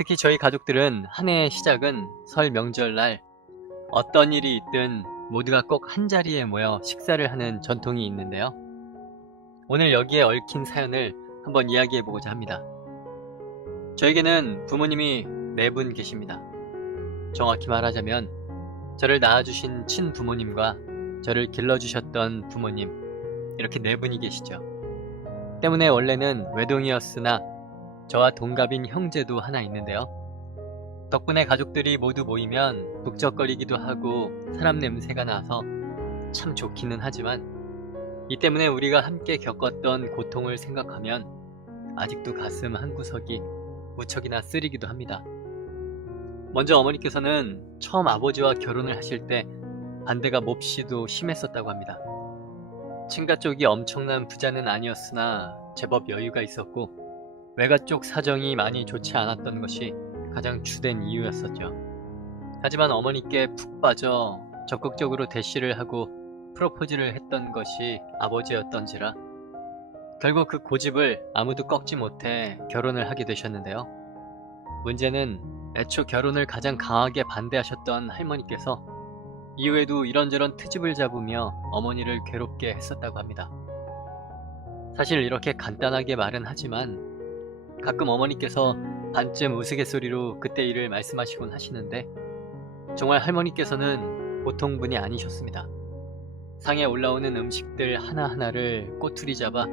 특히 저희 가족들은 한 해의 시작은 설 명절날 어떤 일이 있든 모두가 꼭 한자리에 모여 식사를 하는 전통이 있는데요. 오늘 여기에 얽힌 사연을 한번 이야기해보고자 합니다. 저에게는 부모님이 네 분 계십니다. 정확히 말하자면 저를 낳아주신 친부모님과 저를 길러주셨던 부모님, 이렇게 네 분이 계시죠. 때문에 원래는 외동이었으나 저와 동갑인 형제도 하나 있는데요. 덕분에 가족들이 모두 모이면 북적거리기도 하고 사람 냄새가 나서 참 좋기는 하지만 이 때문에 우리가 함께 겪었던 고통을 생각하면 아직도 가슴 한구석이 무척이나 쓰리기도 합니다. 먼저 어머니께서는 처음 아버지와 결혼을 하실 때 반대가 몹시도 심했었다고 합니다. 친가 쪽이 엄청난 부자는 아니었으나 제법 여유가 있었고 외가 쪽 사정이 많이 좋지 않았던 것이 가장 주된 이유였었죠. 하지만 어머니께 푹 빠져 적극적으로 대시를 하고 프로포즈를 했던 것이 아버지였던지라 결국 그 고집을 아무도 꺾지 못해 결혼을 하게 되셨는데요. 문제는 애초 결혼을 가장 강하게 반대하셨던 할머니께서 이후에도 이런저런 트집을 잡으며 어머니를 괴롭게 했었다고 합니다. 사실 이렇게 간단하게 말은 하지만 가끔 어머니께서 반쯤 우스갯소리로 그때 일을 말씀하시곤 하시는데 정말 할머니께서는 보통 분이 아니셨습니다. 상에 올라오는 음식들 하나하나를 꼬투리 잡아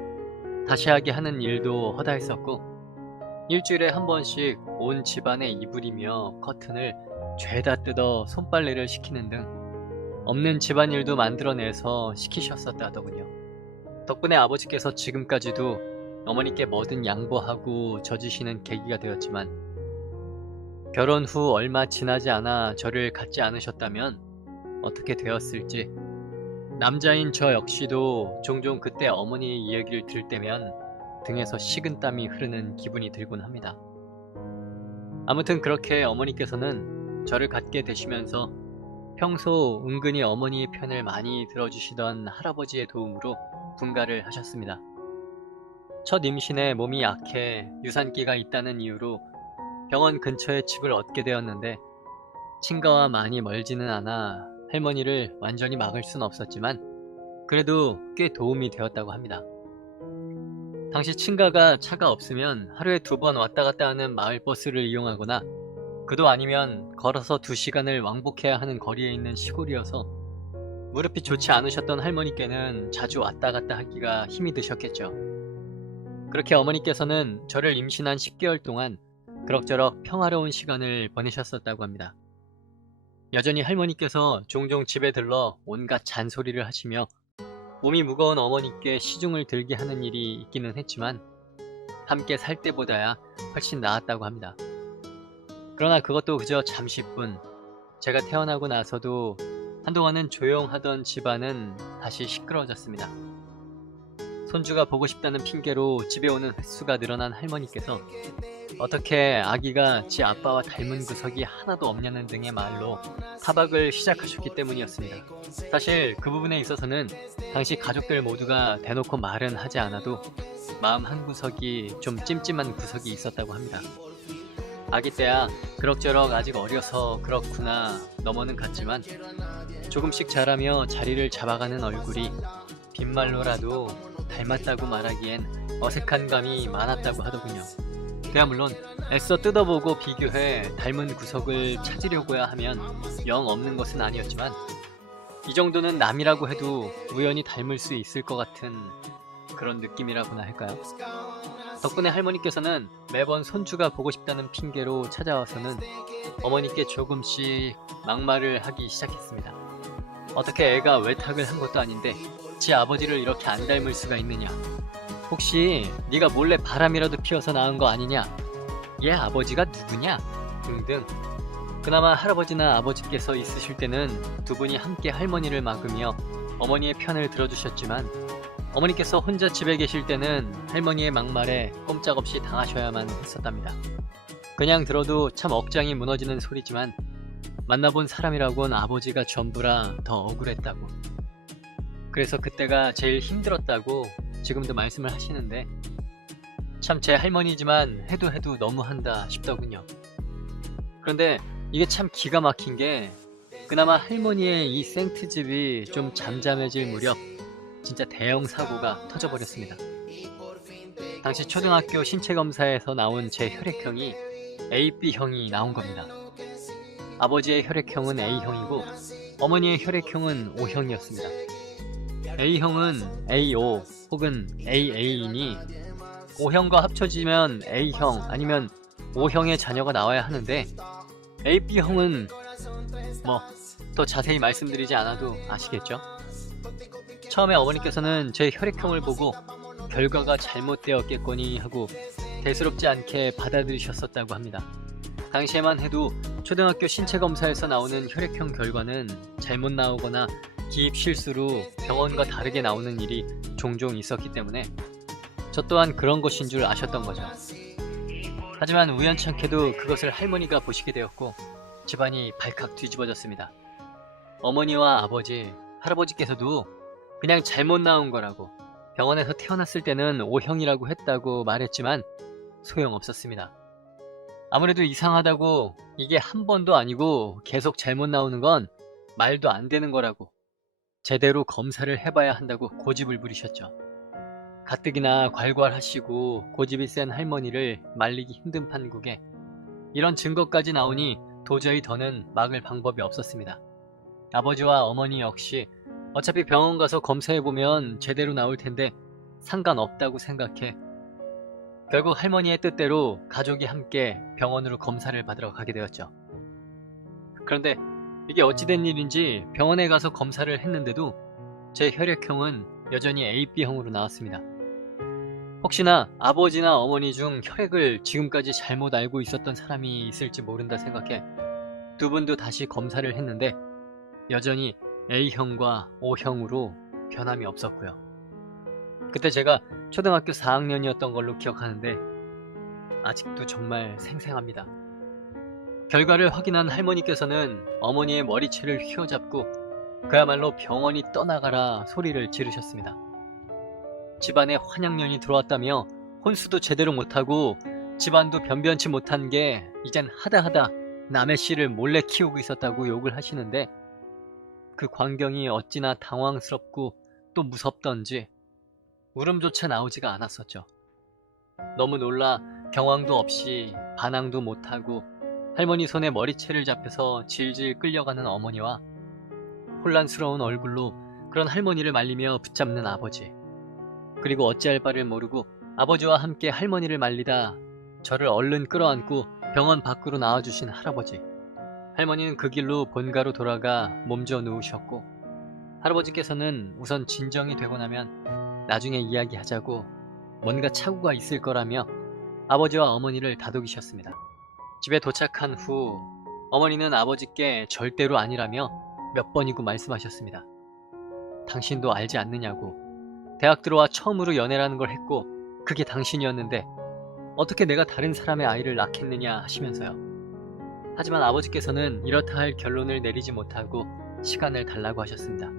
다시 하게 하는 일도 허다했었고 일주일에 한 번씩 온 집안에 이불이며 커튼을 죄다 뜯어 손빨래를 시키는 등 없는 집안일도 만들어내서 시키셨었다더군요. 덕분에 아버지께서 지금까지도 어머니께 뭐든 양보하고 져주시는 계기가 되었지만 결혼 후 얼마 지나지 않아 저를 갖지 않으셨다면 어떻게 되었을지 남자인 저 역시도 종종 그때 어머니의 이야기를 들을 때면 등에서 식은땀이 흐르는 기분이 들곤 합니다. 아무튼 그렇게 어머니께서는 저를 갖게 되시면서 평소 은근히 어머니의 편을 많이 들어주시던 할아버지의 도움으로 분가를 하셨습니다. 첫 임신에 몸이 약해 유산기가 있다는 이유로 병원 근처에 집을 얻게 되었는데 친가와 많이 멀지는 않아 할머니를 완전히 막을 순 없었지만 그래도 꽤 도움이 되었다고 합니다. 당시 친가가 차가 없으면 하루에 2번 왔다 갔다 하는 마을버스를 이용하거나 그도 아니면 걸어서 2시간을 왕복해야 하는 거리에 있는 시골이어서 무릎이 좋지 않으셨던 할머니께는 자주 왔다 갔다 하기가 힘이 드셨겠죠. 그렇게 어머니께서는 저를 임신한 10개월 동안 그럭저럭 평화로운 시간을 보내셨었다고 합니다. 여전히 할머니께서 종종 집에 들러 온갖 잔소리를 하시며 몸이 무거운 어머니께 시중을 들게 하는 일이 있기는 했지만 함께 살 때보다야 훨씬 나았다고 합니다. 그러나 그것도 그저 잠시뿐. 제가 태어나고 나서도 한동안은 조용하던 집안은 다시 시끄러워졌습니다. 손주가 보고 싶다는 핑계로 집에 오는 횟수가 늘어난 할머니께서 어떻게 아기가 지 아빠와 닮은 구석이 하나도 없냐는 등의 말로 타박을 시작하셨기 때문이었습니다. 사실 그 부분에 있어서는 당시 가족들 모두가 대놓고 말은 하지 않아도 마음 한구석이 좀 찜찜한 구석이 있었다고 합니다. 아기 때야 그럭저럭 아직 어려서 그렇구나 넘어는 갔지만 조금씩 자라며 자리를 잡아가는 얼굴이 빈말로라도 닮았다고 말하기엔 어색한 감이 많았다고 하더군요. 그야 물론 애써 뜯어보고 비교해 닮은 구석을 찾으려고야 하면 영 없는 것은 아니었지만 이 정도는 남이라고 해도 우연히 닮을 수 있을 것 같은 그런 느낌이라고나 할까요? 덕분에 할머니께서는 매번 손주가 보고 싶다는 핑계로 찾아와서는 어머니께 조금씩 막말을 하기 시작했습니다. 어떻게 애가 외탁을 한 것도 아닌데 지 아버지를 이렇게 안 닮을 수가 있느냐? 혹시 네가 몰래 바람이라도 피워서 낳은 거 아니냐? 얘 아버지가 누구냐? 등등. 그나마 할아버지나 아버지께서 있으실 때는 두 분이 함께 할머니를 막으며 어머니의 편을 들어주셨지만 어머니께서 혼자 집에 계실 때는 할머니의 막말에 꼼짝없이 당하셔야만 했었답니다. 그냥 들어도 참 억장이 무너지는 소리지만 만나본 사람이라곤 아버지가 전부라 더 억울했다고. 그래서 그때가 제일 힘들었다고 지금도 말씀을 하시는데 참 제 할머니지만 해도 너무한다 싶더군요. 그런데 이게 참 기가 막힌 게 그나마 할머니의 이 생트집이 좀 잠잠해질 무렵 진짜 대형 사고가 터져버렸습니다. 당시 초등학교 신체검사에서 나온 제 혈액형이 AB형이 나온 겁니다. 아버지의 혈액형은 A형이고 어머니의 혈액형은 O형이었습니다. A형은 AO 혹은 AA이니 O형과 합쳐지면 A형 아니면 O형의 자녀가 나와야 하는데 AB형은 더 자세히 말씀드리지 않아도 아시겠죠? 처음에 어머니께서는 제 혈액형을 보고 결과가 잘못되었겠거니 하고 대수롭지 않게 받아들이셨었다고 합니다. 당시에만 해도 초등학교 신체검사에서 나오는 혈액형 결과는 잘못 나오거나 기입 실수로 병원과 다르게 나오는 일이 종종 있었기 때문에 저 또한 그런 것인 줄 아셨던 거죠. 하지만 우연찮게도 그것을 할머니가 보시게 되었고 집안이 발칵 뒤집어졌습니다. 어머니와 아버지, 할아버지께서도 그냥 잘못 나온 거라고 병원에서 태어났을 때는 O형이라고 했다고 말했지만 소용없었습니다. 아무래도 이상하다고 이게 한 번도 아니고 계속 잘못 나오는 건 말도 안 되는 거라고 제대로 검사를 해봐야 한다고 고집을 부리셨죠. 가뜩이나 괄괄하시고 고집이 센 할머니를 말리기 힘든 판국에 이런 증거까지 나오니 도저히 더는 막을 방법이 없었습니다. 아버지와 어머니 역시 어차피 병원 가서 검사해보면 제대로 나올 텐데 상관없다고 생각해 결국 할머니의 뜻대로 가족이 함께 병원으로 검사를 받으러 가게 되었죠. 그런데 이게 어찌된 일인지 병원에 가서 검사를 했는데도 제 혈액형은 여전히 AB형으로 나왔습니다. 혹시나 아버지나 어머니 중 혈액을 지금까지 잘못 알고 있었던 사람이 있을지 모른다 생각해 두 분도 다시 검사를 했는데 여전히 A형과 O형으로 변함이 없었고요. 그때 제가 초등학교 4학년이었던 걸로 기억하는데 아직도 정말 생생합니다. 결과를 확인한 할머니께서는 어머니의 머리채를 휘어잡고 그야말로 병원이 떠나가라 소리를 지르셨습니다. 집안에 환양년이 들어왔다며 혼수도 제대로 못하고 집안도 변변치 못한 게 이젠 하다하다 남의 씨를 몰래 키우고 있었다고 욕을 하시는데 그 광경이 어찌나 당황스럽고 또 무섭던지 울음조차 나오지가 않았었죠. 너무 놀라 경황도 없이 반항도 못하고 할머니 손에 머리채를 잡혀서 질질 끌려가는 어머니와 혼란스러운 얼굴로 그런 할머니를 말리며 붙잡는 아버지, 그리고 어찌할 바를 모르고 아버지와 함께 할머니를 말리다 저를 얼른 끌어안고 병원 밖으로 나와주신 할아버지. 할머니는 그 길로 본가로 돌아가 몸져 누우셨고 할아버지께서는 우선 진정이 되고 나면 나중에 이야기하자고 뭔가 착오가 있을 거라며 아버지와 어머니를 다독이셨습니다. 집에 도착한 후 어머니는 아버지께 절대로 아니라며 몇 번이고 말씀하셨습니다. 당신도 알지 않느냐고. 대학 들어와 처음으로 연애라는 걸 했고 그게 당신이었는데 어떻게 내가 다른 사람의 아이를 낳겠느냐 하시면서요. 하지만 아버지께서는 이렇다 할 결론을 내리지 못하고 시간을 달라고 하셨습니다.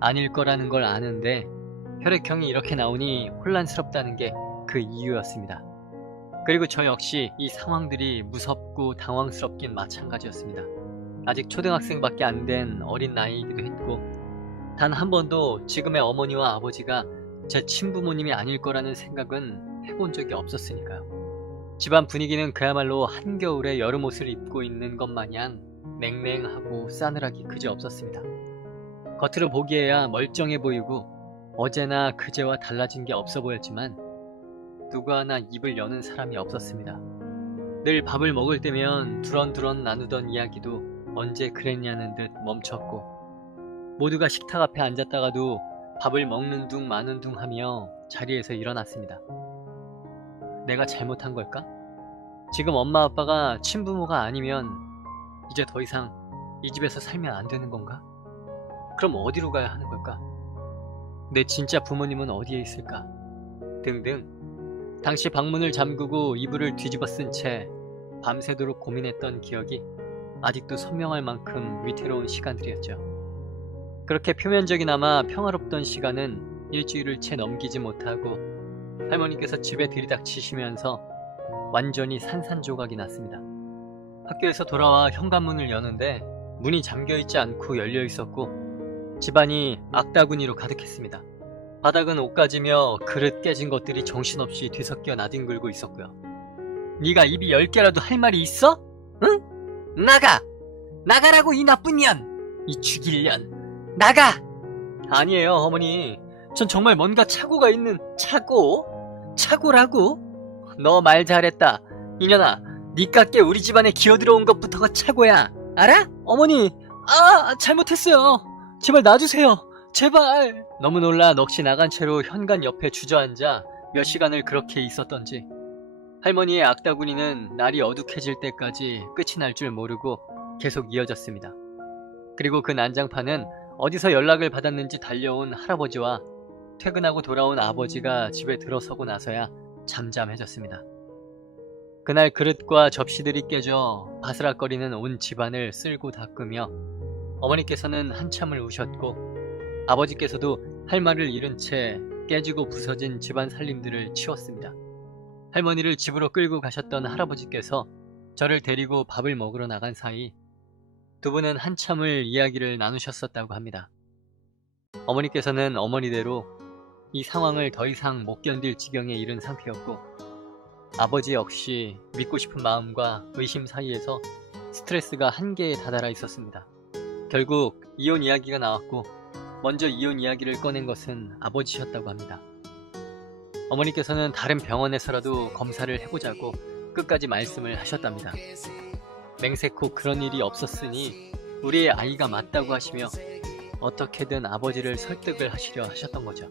아닐 거라는 걸 아는데 혈액형이 이렇게 나오니 혼란스럽다는 게 그 이유였습니다. 그리고 저 역시 이 상황들이 무섭고 당황스럽긴 마찬가지였습니다. 아직 초등학생밖에 안 된 어린 나이이기도 했고 단 한 번도 지금의 어머니와 아버지가 제 친부모님이 아닐 거라는 생각은 해본 적이 없었으니까요. 집안 분위기는 그야말로 한겨울에 여름옷을 입고 있는 것 마냥 냉랭하고 싸늘하기 그지없었습니다. 겉으로 보기에야 멀쩡해 보이고 어제나 그제와 달라진 게 없어 보였지만 누구 하나 입을 여는 사람이 없었습니다. 늘 밥을 먹을 때면 두런두런 나누던 이야기도 언제 그랬냐는 듯 멈췄고 모두가 식탁 앞에 앉았다가도 밥을 먹는 둥 마는 둥 하며 자리에서 일어났습니다. 내가 잘못한 걸까? 지금 엄마 아빠가 친부모가 아니면 이제 더 이상 이 집에서 살면 안 되는 건가? 그럼 어디로 가야 하는 걸까? 내 진짜 부모님은 어디에 있을까? 등등 당시 방문을 잠그고 이불을 뒤집어 쓴 채 밤새도록 고민했던 기억이 아직도 선명할 만큼 위태로운 시간들이었죠. 그렇게 표면적이나마 평화롭던 시간은 일주일을 채 넘기지 못하고 할머니께서 집에 들이닥치시면서 완전히 산산조각이 났습니다. 학교에서 돌아와 현관문을 여는데 문이 잠겨있지 않고 열려있었고 집안이 악다구니로 가득했습니다. 바닥은 옷가지며 그릇 깨진 것들이 정신없이 뒤섞여 나뒹굴고 있었고요. 네가 입이 10개라도 할 말이 있어? 응? 나가! 나가라고 이 나쁜 년! 이 죽일 년! 나가! 아니에요 어머니. 전 정말 뭔가 착오가 있는 착오? 착오라고? 너 말 잘했다. 이년아, 니깎게 우리 집안에 기어들어온 것부터가 착오야. 알아? 어머니, 잘못했어요. 제발 놔주세요. 제발. 너무 놀라 넋이 나간 채로 현관 옆에 주저앉아 몇 시간을 그렇게 있었던지 할머니의 악다구니는 날이 어둑해질 때까지 끝이 날 줄 모르고 계속 이어졌습니다. 그리고 그 난장판은 어디서 연락을 받았는지 달려온 할아버지와 퇴근하고 돌아온 아버지가 집에 들어서고 나서야 잠잠해졌습니다. 그날 그릇과 접시들이 깨져 바스락거리는 온 집안을 쓸고 닦으며 어머니께서는 한참을 우셨고 아버지께서도 할 말을 잃은 채 깨지고 부서진 집안 살림들을 치웠습니다. 할머니를 집으로 끌고 가셨던 할아버지께서 저를 데리고 밥을 먹으러 나간 사이 두 분은 한참을 이야기를 나누셨었다고 합니다. 어머니께서는 어머니대로 이 상황을 더 이상 못 견딜 지경에 이른 상태였고 아버지 역시 믿고 싶은 마음과 의심 사이에서 스트레스가 한계에 다다라 있었습니다. 결국 이혼 이야기가 나왔고 먼저 이혼 이야기를 꺼낸 것은 아버지셨다고 합니다. 어머니께서는 다른 병원에서라도 검사를 해보자고 끝까지 말씀을 하셨답니다. 맹세코 그런 일이 없었으니 우리의 아이가 맞다고 하시며 어떻게든 아버지를 설득을 하시려 하셨던 거죠.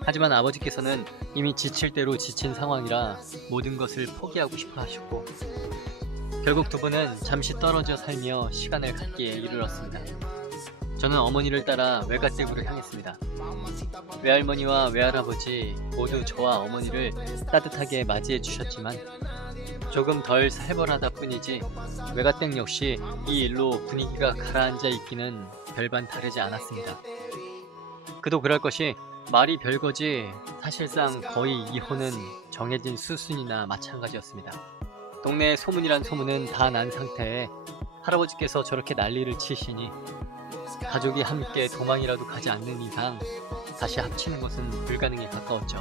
하지만 아버지께서는 이미 지칠 대로 지친 상황이라 모든 것을 포기하고 싶어 하셨고 결국 두 분은 잠시 떨어져 살며 시간을 갖기에 이르렀습니다. 저는 어머니를 따라 외갓댁으로 향했습니다. 외할머니와 외할아버지 모두 저와 어머니를 따뜻하게 맞이해 주셨지만 조금 덜 살벌하다 뿐이지 외갓댁 역시 이 일로 분위기가 가라앉아 있기는 별반 다르지 않았습니다. 그도 그럴 것이 말이 별거지 사실상 거의 이혼은 정해진 수순이나 마찬가지였습니다. 동네에 소문이란 소문은 다 난 상태에 할아버지께서 저렇게 난리를 치시니 가족이 함께 도망이라도 가지 않는 이상 다시 합치는 것은 불가능에 가까웠죠.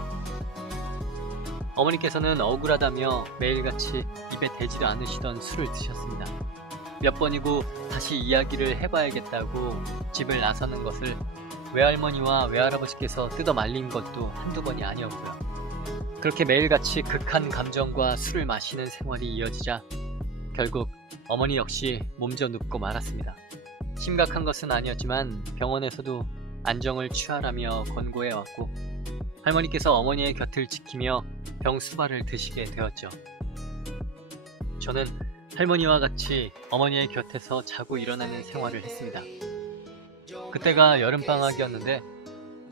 어머니께서는 억울하다며 매일같이 입에 대지도 않으시던 술을 드셨습니다. 몇 번이고 다시 이야기를 해봐야겠다고 집을 나서는 것을 외할머니와 외할아버지께서 뜯어 말린 것도 한두 번이 아니었고요. 그렇게 매일같이 극한 감정과 술을 마시는 생활이 이어지자 결국 어머니 역시 몸져 눕고 말았습니다. 심각한 것은 아니었지만 병원에서도 안정을 취하라며 권고해왔고 할머니께서 어머니의 곁을 지키며 병수발을 드시게 되었죠. 저는 할머니와 같이 어머니의 곁에서 자고 일어나는 생활을 했습니다. 그때가 여름방학이었는데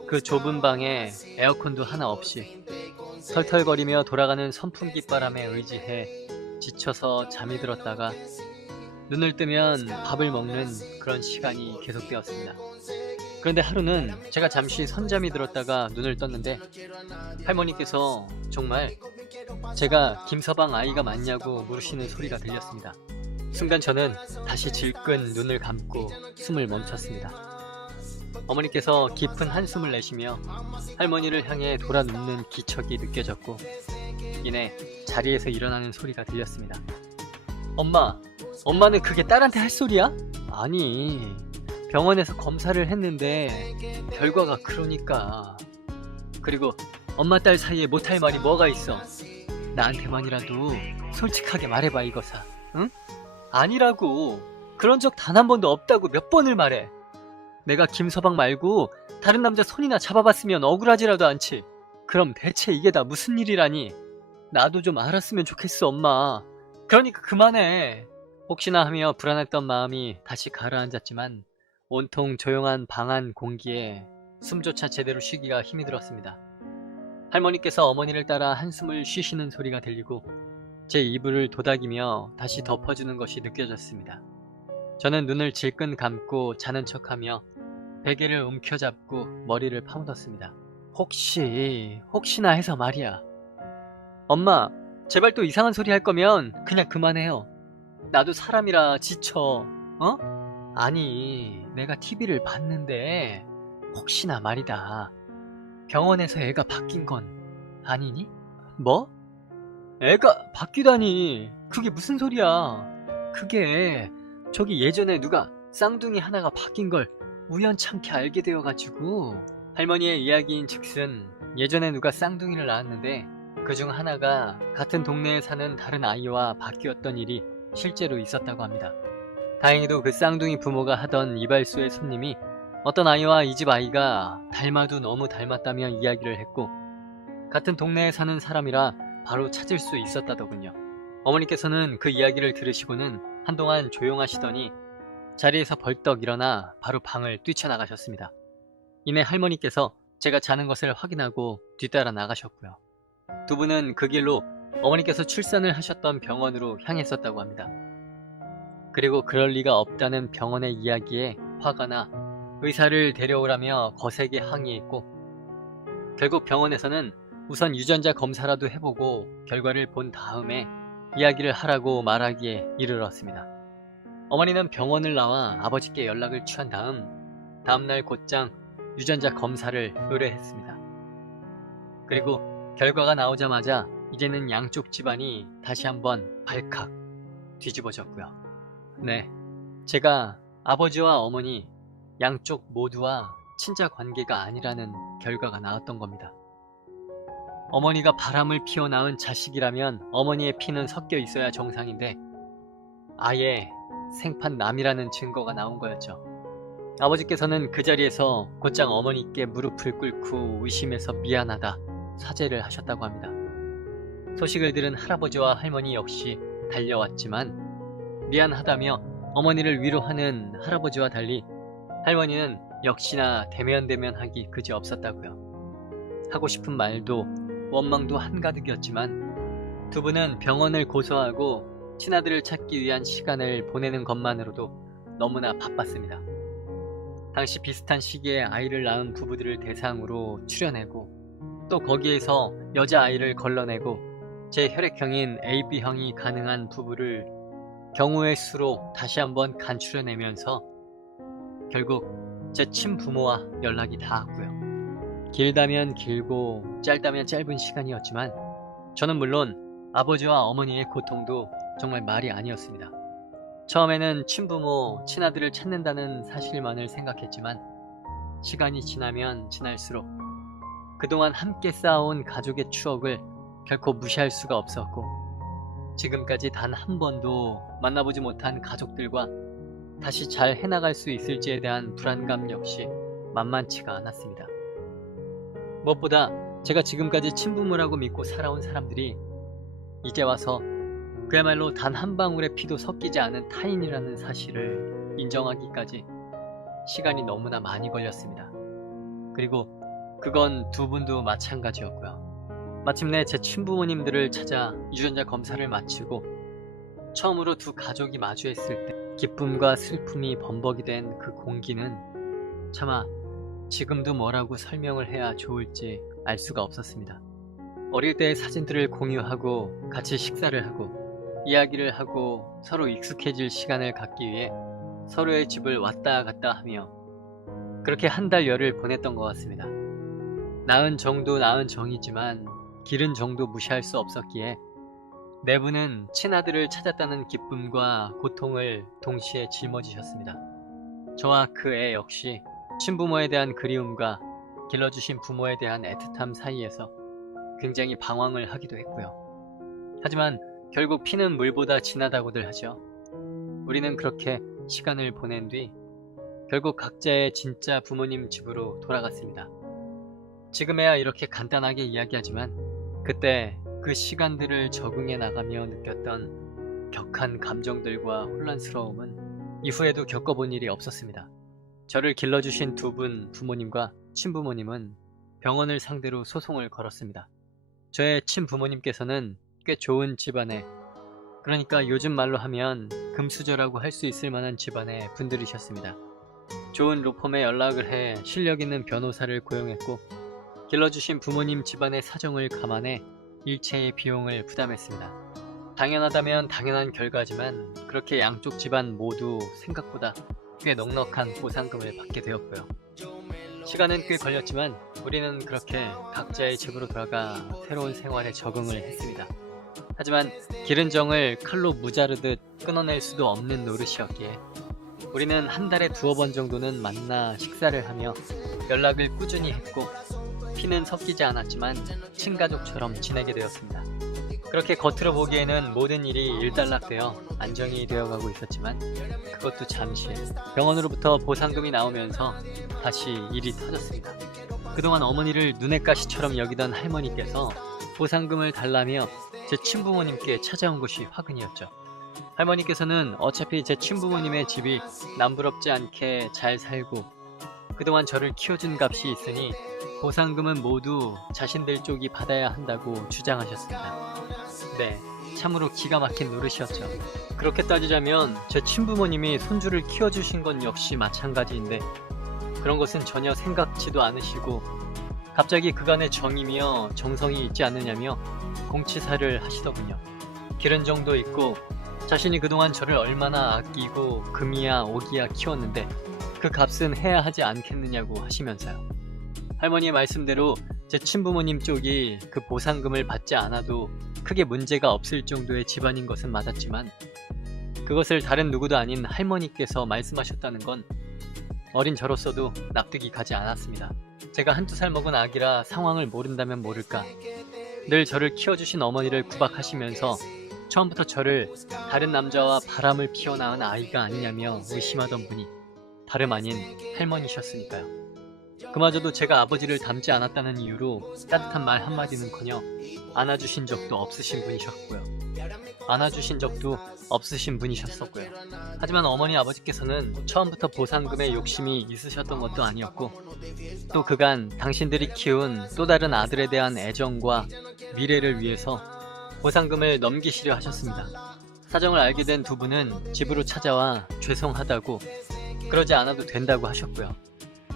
그 좁은 방에 에어컨도 하나 없이 털털거리며 돌아가는 선풍기 바람에 의지해 지쳐서 잠이 들었다가 눈을 뜨면 밥을 먹는 그런 시간이 계속되었습니다. 그런데 하루는 제가 잠시 선잠이 들었다가 눈을 떴는데 할머니께서 정말 제가 김서방 아이가 맞냐고 물으시는 소리가 들렸습니다. 순간 저는 다시 질끈 눈을 감고 숨을 멈췄습니다. 어머니께서 깊은 한숨을 내쉬며 할머니를 향해 돌아 눕는 기척이 느껴졌고 이내 자리에서 일어나는 소리가 들렸습니다. 엄마는 그게 딸한테 할 소리야? 아니, 병원에서 검사를 했는데 결과가 그러니까. 그리고 엄마 딸 사이에 못할 말이 뭐가 있어? 나한테만이라도 솔직하게 말해봐 이거사. 응? 아니라고. 그런 적 단 한 번도 없다고 몇 번을 말해. 내가 김서방 말고 다른 남자 손이나 잡아봤으면 억울하지라도 않지. 그럼 대체 이게 다 무슨 일이라니. 나도 좀 알았으면 좋겠어 엄마. 그러니까 그만해. 혹시나 하며 불안했던 마음이 다시 가라앉았지만 온통 조용한 방 안 공기에 숨조차 제대로 쉬기가 힘이 들었습니다. 할머니께서 어머니를 따라 한숨을 쉬시는 소리가 들리고 제 이불을 도닥이며 다시 덮어주는 것이 느껴졌습니다. 저는 눈을 질끈 감고 자는 척하며 베개를 움켜잡고 머리를 파묻었습니다. 혹시나 해서 말이야. 엄마, 제발 또 이상한 소리 할 거면 그냥 그만해요. 나도 사람이라 지쳐. 어? 아니, 내가 TV를 봤는데 혹시나 말이다. 병원에서 애가 바뀐 건 아니니? 뭐? 애가 바뀌다니. 그게 무슨 소리야? 그게 저기 예전에 누가 쌍둥이 하나가 바뀐 걸 우연찮게 알게 되어가지고. 할머니의 이야기인 즉슨 예전에 누가 쌍둥이를 낳았는데 그중 하나가 같은 동네에 사는 다른 아이와 바뀌었던 일이 실제로 있었다고 합니다. 다행히도 그 쌍둥이 부모가 하던 이발소의 손님이 어떤 아이와 이 집 아이가 닮아도 너무 닮았다며 이야기를 했고, 같은 동네에 사는 사람이라 바로 찾을 수 있었다더군요. 어머니께서는 그 이야기를 들으시고는 한동안 조용하시더니 자리에서 벌떡 일어나 바로 방을 뛰쳐나가셨습니다. 이내 할머니께서 제가 자는 것을 확인하고 뒤따라 나가셨고요. 두 분은 그 길로 어머니께서 출산을 하셨던 병원으로 향했었다고 합니다. 그리고 그럴 리가 없다는 병원의 이야기에 화가 나 의사를 데려오라며 거세게 항의했고, 결국 병원에서는 우선 유전자 검사라도 해보고 결과를 본 다음에 이야기를 하라고 말하기에 이르렀습니다. 어머니는 병원을 나와 아버지께 연락을 취한 다음날 곧장 유전자 검사를 의뢰했습니다. 그리고 결과가 나오자마자 이제는 양쪽 집안이 다시 한번 발칵 뒤집어졌고요. 네, 제가 아버지와 어머니 양쪽 모두와 친자 관계가 아니라는 결과가 나왔던 겁니다. 어머니가 바람을 피워 낳은 자식이라면 어머니의 피는 섞여 있어야 정상인데 아예 생판남이라는 증거가 나온 거였죠. 아버지께서는 그 자리에서 곧장 어머니께 무릎을 꿇고 의심해서 미안하다 사죄를 하셨다고 합니다. 소식을 들은 할아버지와 할머니 역시 달려왔지만 미안하다며 어머니를 위로하는 할아버지와 달리 할머니는 역시나 대면대면하기 그지없었다고요. 하고 싶은 말도 원망도 한가득이었지만 두 분은 병원을 고소하고 친아들을 찾기 위한 시간을 보내는 것만으로도 너무나 바빴습니다. 당시 비슷한 시기에 아이를 낳은 부부들을 대상으로 추려내고 또 거기에서 여자아이를 걸러내고 제 혈액형인 AB형이 가능한 부부를 경우의 수로 다시 한번 간추려내면서 결국 제 친부모와 연락이 닿았고요. 길다면 길고 짧다면 짧은 시간이었지만 저는 물론 아버지와 어머니의 고통도 정말 말이 아니었습니다. 처음에는 친부모, 친아들을 찾는다는 사실만을 생각했지만 시간이 지나면 지날수록 그동안 함께 쌓아온 가족의 추억을 결코 무시할 수가 없었고 지금까지 단 한 번도 만나보지 못한 가족들과 다시 잘 해나갈 수 있을지에 대한 불안감 역시 만만치가 않았습니다. 무엇보다 제가 지금까지 친부모라고 믿고 살아온 사람들이 이제 와서 그야말로 단 한 방울의 피도 섞이지 않은 타인이라는 사실을 인정하기까지 시간이 너무나 많이 걸렸습니다. 그리고 그건 두 분도 마찬가지였고요. 마침내 제 친부모님들을 찾아 유전자 검사를 마치고 처음으로 두 가족이 마주했을 때 기쁨과 슬픔이 범벅이 된 그 공기는 차마 지금도 뭐라고 설명을 해야 좋을지 알 수가 없었습니다. 어릴 때의 사진들을 공유하고 같이 식사를 하고 이야기를 하고 서로 익숙해질 시간을 갖기 위해 서로의 집을 왔다 갔다 하며 그렇게 한 달 열을 보냈던 것 같습니다. 나은 정도 나은 정이지만 기른 정도 무시할 수 없었기에 네 분은 친아들을 찾았다는 기쁨과 고통을 동시에 짊어지셨습니다. 저와 그 애 역시 친부모에 대한 그리움과 길러주신 부모에 대한 애틋함 사이에서 굉장히 방황을 하기도 했고요. 하지만 결국 피는 물보다 진하다고들 하죠. 우리는 그렇게 시간을 보낸 뒤 결국 각자의 진짜 부모님 집으로 돌아갔습니다. 지금에야 이렇게 간단하게 이야기하지만 그때 그 시간들을 적응해 나가며 느꼈던 격한 감정들과 혼란스러움은 이후에도 겪어본 일이 없었습니다. 저를 길러주신 두 분 부모님과 친부모님은 병원을 상대로 소송을 걸었습니다. 저의 친부모님께서는 꽤 좋은 집안에, 그러니까 요즘 말로 하면 금수저라고 할 수 있을 만한 집안의 분들이셨습니다. 좋은 로펌에 연락을 해 실력 있는 변호사를 고용했고 길러주신 부모님 집안의 사정을 감안해 일체의 비용을 부담했습니다. 당연하다면 당연한 결과지만 그렇게 양쪽 집안 모두 생각보다 꽤 넉넉한 보상금을 받게 되었고요. 시간은 꽤 걸렸지만 우리는 그렇게 각자의 집으로 돌아가 새로운 생활에 적응을 했습니다. 하지만 기른 정을 칼로 무자르듯 끊어낼 수도 없는 노릇이었기에 우리는 한 달에 2-번 정도는 만나 식사를 하며 연락을 꾸준히 했고 피는 섞이지 않았지만 친가족처럼 지내게 되었습니다. 그렇게 겉으로 보기에는 모든 일이 일단락되어 안정이 되어가고 있었지만 그것도 잠시 병원으로부터 보상금이 나오면서 다시 일이 터졌습니다. 그동안 어머니를 눈엣 가시처럼 여기던 할머니께서 보상금을 달라며 제 친부모님께 찾아온 것이 화근이었죠. 할머니께서는 어차피 제 친부모님의 집이 남부럽지 않게 잘 살고 그동안 저를 키워준 값이 있으니 보상금은 모두 자신들 쪽이 받아야 한다고 주장하셨습니다. 네, 참으로 기가 막힌 노릇이었죠. 그렇게 따지자면 제 친부모님이 손주를 키워주신 건 역시 마찬가지인데 그런 것은 전혀 생각지도 않으시고 갑자기 그간의 정이며 정성이 있지 않느냐며 공치사를 하시더군요. 기른 정도 있고 자신이 그동안 저를 얼마나 아끼고 금이야 오기야 키웠는데 그 값은 해야 하지 않겠느냐고 하시면서요. 할머니의 말씀대로 제 친부모님 쪽이 그 보상금을 받지 않아도 크게 문제가 없을 정도의 집안인 것은 맞았지만 그것을 다른 누구도 아닌 할머니께서 말씀하셨다는 건 어린 저로서도 납득이 가지 않았습니다. 제가 한두 살 먹은 아기라 상황을 모른다면 모를까 늘 저를 키워주신 어머니를 구박하시면서 처음부터 저를 다른 남자와 바람을 피워나온 아이가 아니냐며 의심하던 분이 다름 아닌 할머니셨으니까요. 그마저도 제가 아버지를 닮지 않았다는 이유로 따뜻한 말 한마디는커녕 안아주신 적도 없으신 분이셨고요. 하지만 어머니 아버지께서는 처음부터 보상금에 욕심이 있으셨던 것도 아니었고 또 그간 당신들이 키운 또 다른 아들에 대한 애정과 미래를 위해서 보상금을 넘기시려 하셨습니다. 사정을 알게 된 두 분은 집으로 찾아와 죄송하다고 그러지 않아도 된다고 하셨고요.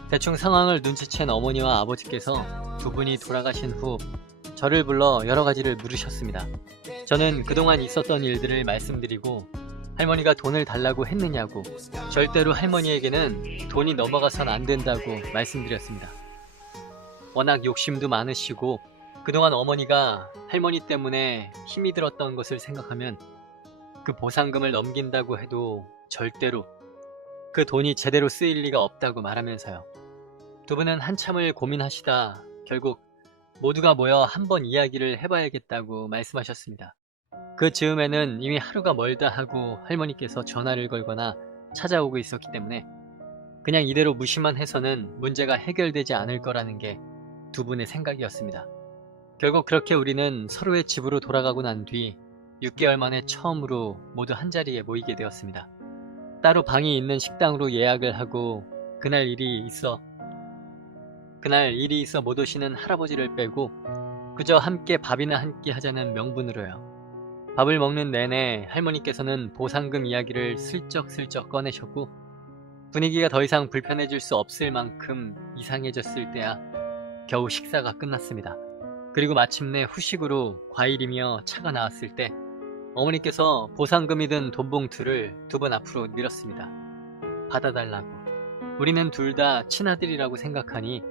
대충 상황을 눈치챈 어머니와 아버지께서 두 분이 돌아가신 후 저를 불러 여러 가지를 물으셨습니다. 저는 그동안 있었던 일들을 말씀드리고 할머니가 돈을 달라고 했느냐고 절대로 할머니에게는 돈이 넘어가선 안 된다고 말씀드렸습니다. 워낙 욕심도 많으시고 그동안 어머니가 할머니 때문에 힘이 들었던 것을 생각하면 그 보상금을 넘긴다고 해도 절대로 그 돈이 제대로 쓰일 리가 없다고 말하면서요. 두 분은 한참을 고민하시다 결국 모두가 모여 한번 이야기를 해봐야겠다고 말씀하셨습니다. 그 즈음에는 이미 하루가 멀다 하고 할머니께서 전화를 걸거나 찾아오고 있었기 때문에 그냥 이대로 무시만 해서는 문제가 해결되지 않을 거라는 게 두 분의 생각이었습니다. 결국 그렇게 우리는 서로의 집으로 돌아가고 난 뒤 6개월 만에 처음으로 모두 한자리에 모이게 되었습니다. 따로 방이 있는 식당으로 예약을 하고 그날 일이 있어 못 오시는 할아버지를 빼고 그저 함께 밥이나 한 끼 하자는 명분으로요. 밥을 먹는 내내 할머니께서는 보상금 이야기를 슬쩍슬쩍 꺼내셨고 분위기가 더 이상 불편해질 수 없을 만큼 이상해졌을 때야 겨우 식사가 끝났습니다. 그리고 마침내 후식으로 과일이며 차가 나왔을 때 어머니께서 보상금이 든 돈봉투를 두 분 앞으로 밀었습니다. 받아달라고. 우리는 둘 다 친아들이라고 생각하니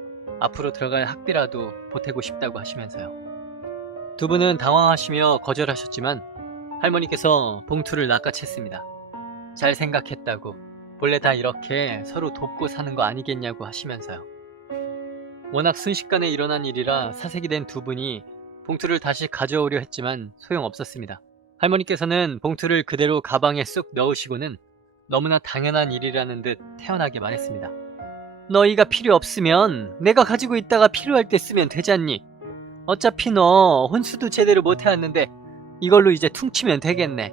앞으로 들어갈 학비라도 보태고 싶다고 하시면서요. 두 분은 당황하시며 거절하셨지만 할머니께서 봉투를 낚아챘습니다. 잘 생각했다고. 본래 다 이렇게 서로 돕고 사는 거 아니겠냐고 하시면서요. 워낙 순식간에 일어난 일이라 사색이 된 두 분이 봉투를 다시 가져오려 했지만 소용없었습니다. 할머니께서는 봉투를 그대로 가방에 쑥 넣으시고는 너무나 당연한 일이라는 듯 태연하게 말했습니다. 너희가 필요 없으면 내가 가지고 있다가 필요할 때 쓰면 되잖니. 어차피 너 혼수도 제대로 못 해왔는데 이걸로 이제 퉁치면 되겠네.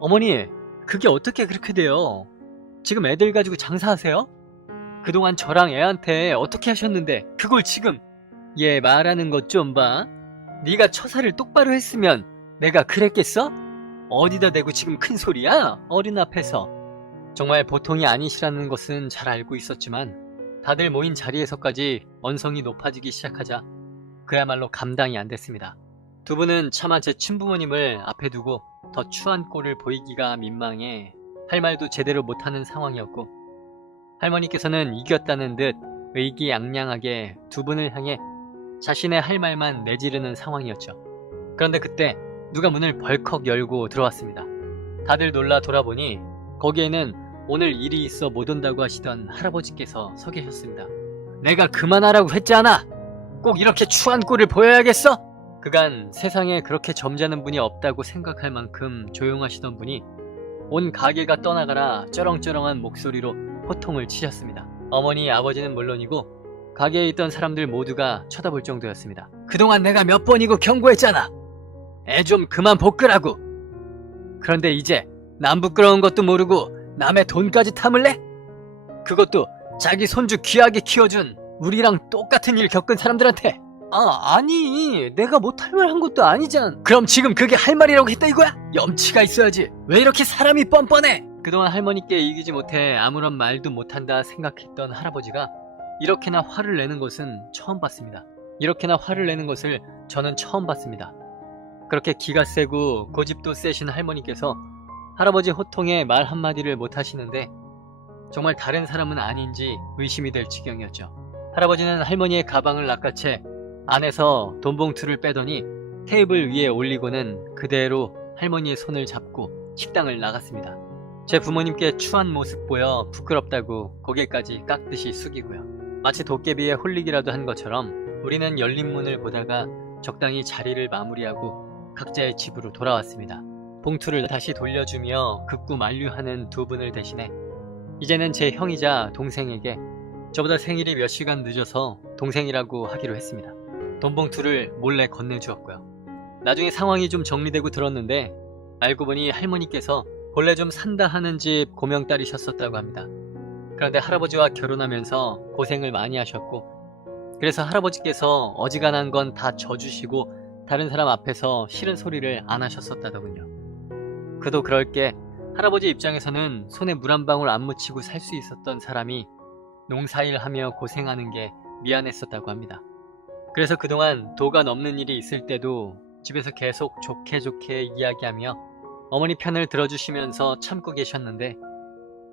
어머니, 그게 어떻게 그렇게 돼요? 지금 애들 가지고 장사하세요? 그동안 저랑 애한테 어떻게 하셨는데 그걸 지금 얘 말하는 것 좀 봐. 네가 처사를 똑바로 했으면 내가 그랬겠어? 어디다 대고 지금 큰 소리야? 어린 앞에서. 정말 보통이 아니시라는 것은 잘 알고 있었지만 다들 모인 자리에서까지 언성이 높아지기 시작하자 그야말로 감당이 안 됐습니다. 두 분은 차마 제 친부모님을 앞에 두고 더 추한 꼴을 보이기가 민망해 할 말도 제대로 못하는 상황이었고, 할머니께서는 이겼다는 듯 의기양양하게 두 분을 향해 자신의 할 말만 내지르는 상황이었죠. 그런데 그때 누가 문을 벌컥 열고 들어왔습니다. 다들 놀라 돌아보니 거기에는 오늘 일이 있어 못 온다고 하시던 할아버지께서 서 계셨습니다. 내가 그만하라고 했지 않아? 꼭 이렇게 추한 꼴을 보여야겠어? 그간 세상에 그렇게 점잖은 분이 없다고 생각할 만큼 조용하시던 분이 온 가게가 떠나가라 쩌렁쩌렁한 목소리로 호통을 치셨습니다. 어머니, 아버지는 물론이고 가게에 있던 사람들 모두가 쳐다볼 정도였습니다. 그동안 내가 몇 번이고 경고했잖아. 애 좀 그만 볶으라고. 그런데 이제 남 부끄러운 것도 모르고 남의 돈까지 탐을래? 그것도 자기 손주 귀하게 키워준 우리랑 똑같은 일 겪은 사람들한테. 아니 내가 못할 말 한 것도 아니잖아. 그럼 지금 그게 할 말이라고 했다 이거야? 염치가 있어야지. 왜 이렇게 사람이 뻔뻔해? 그동안 할머니께 이기지 못해 아무런 말도 못한다 생각했던 할아버지가 이렇게나 화를 내는 것은 처음 봤습니다. 이렇게나 화를 내는 것을 저는 처음 봤습니다. 그렇게 기가 세고 고집도 세신 할머니께서 할아버지 호통에 말 한마디를 못하시는데 정말 다른 사람은 아닌지 의심이 될 지경이었죠. 할아버지는 할머니의 가방을 낚아채 안에서 돈봉투를 빼더니 테이블 위에 올리고는 그대로 할머니의 손을 잡고 식당을 나갔습니다. 제 부모님께 추한 모습 보여 부끄럽다고 고개까지 깍듯이 숙이고요. 마치 도깨비에 홀리기라도 한 것처럼 우리는 열린 문을 보다가 적당히 자리를 마무리하고 각자의 집으로 돌아왔습니다. 봉투를 다시 돌려주며 극구 만류하는 두 분을 대신해 이제는 제 형이자 동생에게 저보다 생일이 몇 시간 늦어서 동생이라고 하기로 했습니다. 돈봉투를 몰래 건네주었고요. 나중에 상황이 좀 정리되고 들었는데 알고 보니 할머니께서 본래 좀 산다 하는 집 고명딸이셨었다고 합니다. 그런데 할아버지와 결혼하면서 고생을 많이 하셨고 그래서 할아버지께서 어지간한 건 다 져주시고 다른 사람 앞에서 싫은 소리를 안 하셨었다더군요. 그도 그럴 게 할아버지 입장에서는 손에 물 한 방울 안 묻히고 살 수 있었던 사람이 농사일하며 고생하는 게 미안했었다고 합니다. 그래서 그동안 도가 넘는 일이 있을 때도 집에서 계속 좋게 이야기하며 어머니 편을 들어주시면서 참고 계셨는데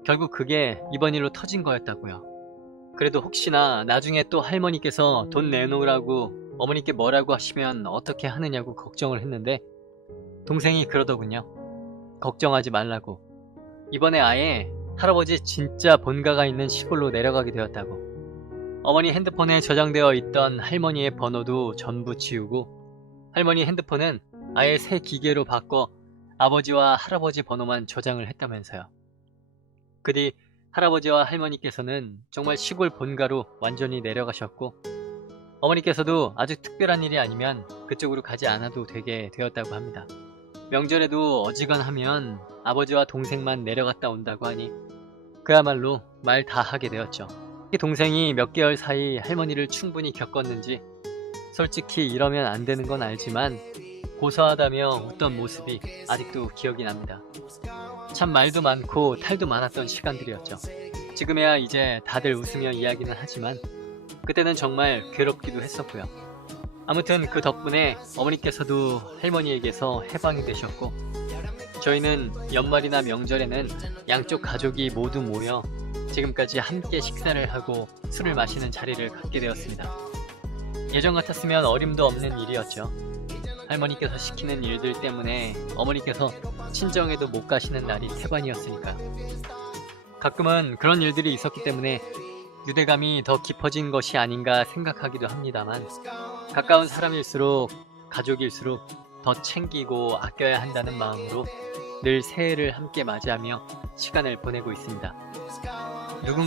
결국 그게 이번 일로 터진 거였다고요. 그래도 혹시나 나중에 또 할머니께서 돈 내놓으라고 어머니께 뭐라고 하시면 어떻게 하느냐고 걱정을 했는데 동생이 그러더군요. 걱정하지 말라고. 이번에 아예 할아버지 진짜 본가가 있는 시골로 내려가게 되었다고. 어머니 핸드폰에 저장되어 있던 할머니의 번호도 전부 지우고 할머니 핸드폰은 아예 새 기계로 바꿔 아버지와 할아버지 번호만 저장을 했다면서요. 그 뒤 할아버지와 할머니께서는 정말 시골 본가로 완전히 내려가셨고 어머니께서도 아주 특별한 일이 아니면 그쪽으로 가지 않아도 되게 되었다고 합니다. 명절에도 어지간하면 아버지와 동생만 내려갔다 온다고 하니 그야말로 말 다 하게 되었죠. 동생이 몇 개월 사이 할머니를 충분히 겪었는지 솔직히 이러면 안 되는 건 알지만 고사하다며 웃던 모습이 아직도 기억이 납니다. 참 말도 많고 탈도 많았던 시간들이었죠. 지금에야 이제 다들 웃으며 이야기는 하지만 그때는 정말 괴롭기도 했었고요. 아무튼 그 덕분에 어머니께서도 할머니에게서 해방이 되셨고 저희는 연말이나 명절에는 양쪽 가족이 모두 모여 지금까지 함께 식사를 하고 술을 마시는 자리를 갖게 되었습니다. 예전 같았으면 어림도 없는 일이었죠. 할머니께서 시키는 일들 때문에 어머니께서 친정에도 못 가시는 날이 태반이었으니까요. 가끔은 그런 일들이 있었기 때문에 유대감이 더 깊어진 것이 아닌가 생각하기도 합니다만 가까운 사람일수록 가족일수록 더 챙기고 아껴야 한다는 마음으로 늘 새해를 함께 맞이하며 시간을 보내고 있습니다.